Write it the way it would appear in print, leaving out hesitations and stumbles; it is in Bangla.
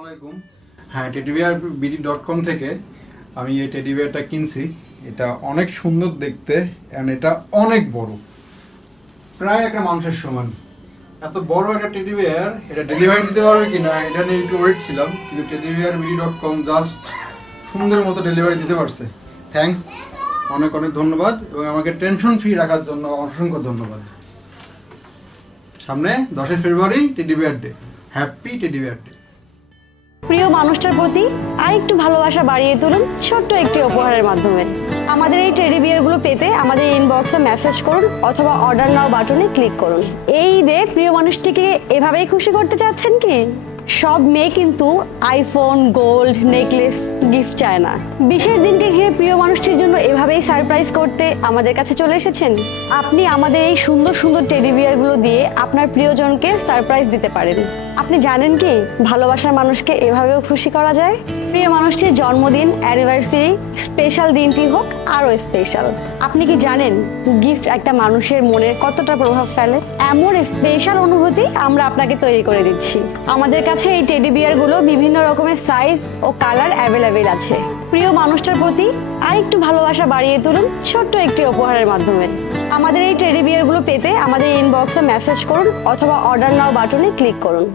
আসসালামাইকুম। হ্যাঁ, টেডিবিয়ার.com থেকে আমি এই টেডিবিয়ারটা কিনছি। এটা অনেক সুন্দর দেখতে এন্ড এটা অনেক বড়, প্রায় একটা মানুষের সমান। এত বড় একটা টেডিবিয়ার এটা ডেলিভারি দিতে পারবে কিনা এটা নিয়ে একটু ওয়েট ছিলাম, কিন্তু টেডিবিয়ার.com জাস্ট সুন্দর মতো ডেলিভারি দিতে পারছে। থ্যাঙ্কস, অনেক অনেক ধন্যবাদ এবং আমাকে টেনশন ফ্রি রাখার জন্য অসংখ্য ধন্যবাদ। সামনে 10 ফেব্রুয়ারি teddy bear day. Happy teddy bear day. প্রিয় মানুষটার প্রতি আরেকটু ভালোবাসা বাড়িয়ে তুলুন ছোট্ট একটি উপহারের মাধ্যমে। আমাদের এই টেডি বিয়ারগুলো পেতে আমাদের ইনবক্সে মেসেজ করুন অথবা অর্ডার নাও বাটনে ক্লিক করুন। এই ঈদে প্রিয় মানুষটিকে এভাবেই খুশি করতে চাচ্ছেন কি? সব মেয়ে কিন্তু আইফোন, গোল্ড, নেকলেস গিফট চায় না। বিশেষ দিনকে ঘিরে প্রিয় মানুষটির জন্য এভাবেই সারপ্রাইজ করতে আমাদের কাছে চলে এসেছেন। আপনি আমাদের এই সুন্দর সুন্দর টেডি বিয়ারগুলো দিয়ে আপনার প্রিয়জনকে সারপ্রাইজ দিতে পারেন। আপনি জানেন কি ভালোবাসার মানুষকে এভাবেও খুশি করা যায়? প্রিয় মানুষটির জন্মদিন, অ্যানিভার্সারি, স্পেশাল দিনটি হোক আরো স্পেশাল। আপনি কি জানেন গিফট একটা মানুষের মনের কতটা প্রভাব ফেলে? এমন স্পেশাল অনুভূতি আমরা আপনাকে তৈরি করে দিচ্ছি। আমাদের কাছে এই টেডি বিয়ারগুলো বিভিন্ন রকমের সাইজ ও কালার অ্যাভেলেবেল আছে। প্রিয় মানুষটার প্রতি আরেকটু ভালোবাসা বাড়িয়ে তুলুন ছোট্ট একটি উপহারের মাধ্যমে। আমাদের এই টেডি বিয়ারগুলো পেতে আমাদের ইনবক্সে মেসেজ করুন অথবা অর্ডার নাও বাটনে ক্লিক করুন।